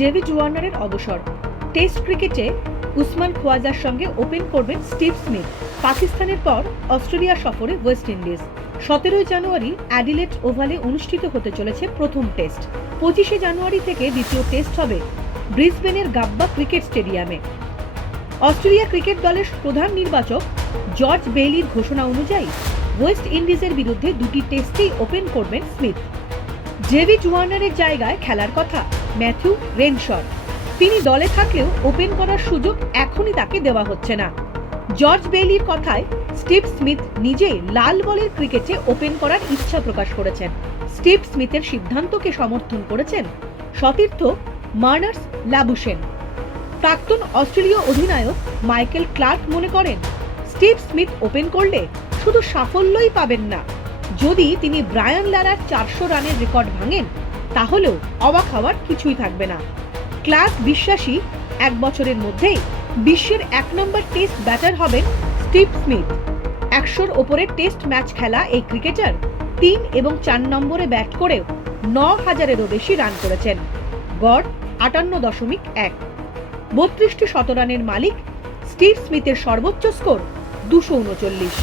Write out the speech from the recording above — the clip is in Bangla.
ডেভিড ওয়ার্নারের অবসর। টেস্ট ক্রিকেটে উসমান খোয়াজার সঙ্গে ওপেন করবেন স্টিভ স্মিথ। পাকিস্তানের পর অস্ট্রেলিয়া সফরে ওয়েস্ট ইন্ডিজ। সতেরোই জানুয়ারি অ্যাডিলেট ওভালে অনুষ্ঠিত হতে চলেছে প্রথম টেস্ট। পঁচিশে জানুয়ারি থেকে দ্বিতীয় টেস্ট হবে ব্রিসবেনের গাব্বা ক্রিকেট স্টেডিয়ামে। অস্ট্রেলিয়া ক্রিকেট দলের প্রধান নির্বাচক জর্জ বেইলির ঘোষণা অনুযায়ী ওয়েস্ট ইন্ডিজের বিরুদ্ধে দুটি টেস্টেই ওপেন করবেন স্মিথ। ডেভিড ওয়ার্নারের জায়গায় খেলার কথা। ম্যাথিউ রেনশর তিনি দলে থাকলেও ওপেন করার সুযোগ এখনই তাকে দেওয়া হচ্ছে না। জর্জ বেইলির কথায় স্টিভ স্মিথ নিজেই লাল বলের ক্রিকেটে ওপেন করার ইচ্ছা প্রকাশ করেছেন। স্টিভ স্মিথের সিদ্ধান্তকে সমর্থন করেছেন সতীর্থ মার্নার্স লাবুসেন প্রাক্তন অস্ট্রেলীয় অধিনায়ক মাইকেল ক্লার্ক মনে করেন, স্টিভ স্মিথ ওপেন করলে শুধু সাফল্যই পাবেন না। যদি তিনি ব্রায়ান লারার চারশো রানের রেকর্ড ভাঙেন তাহলেও অবাক হওয়ার কিছুই থাকবে না। ক্লার্ক বিশ্বাসী এক বছরের মধ্যেই বিশ্বের এক নম্বর টেস্ট ব্যাটার হবেন স্টিভ স্মিথ। একশোর ওপরে টেস্ট ম্যাচ খেলা এই ক্রিকেটার তিন এবং চার নম্বরে ব্যাট করেও ন হাজারেরও বেশি রান করেছেন। গড় আটান্ন দশমিক এক। বত্রিশটি শতরানের মালিক স্টিভ স্মিথের সর্বোচ্চ স্কোর দুশো উনচল্লিশ।